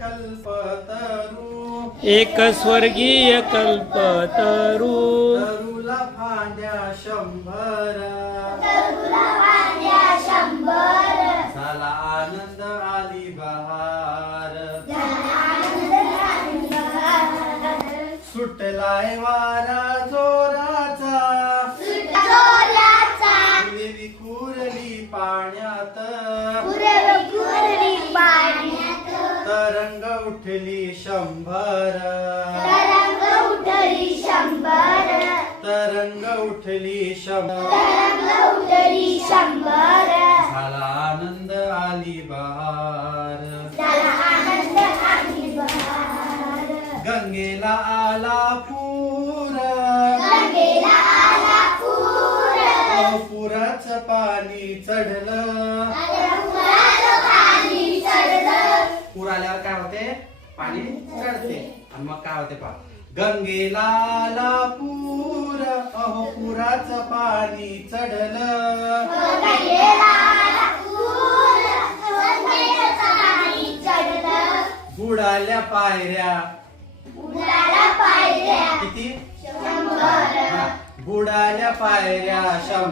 कल्पतरू एक स्वर्गीय कल्पतरू तरुला फांद्या 100 झाला आनंद आली बहार सुटलाय वारा जोराचा फुले विखुरली पाण्यात तरंग उठली 100 तरंग उठली 100 झाला आनंद आली बहार गंगेला आला पूर पुराचं पाणी चढलं पूर आल्यावर काय होते पाणी चढते आणि मग काय होते पहा गंगेला आला पूर अहो पुराचं पाणी चढलं बुडाल्या पायऱ्या किती बुडाल्या पायऱ्या 100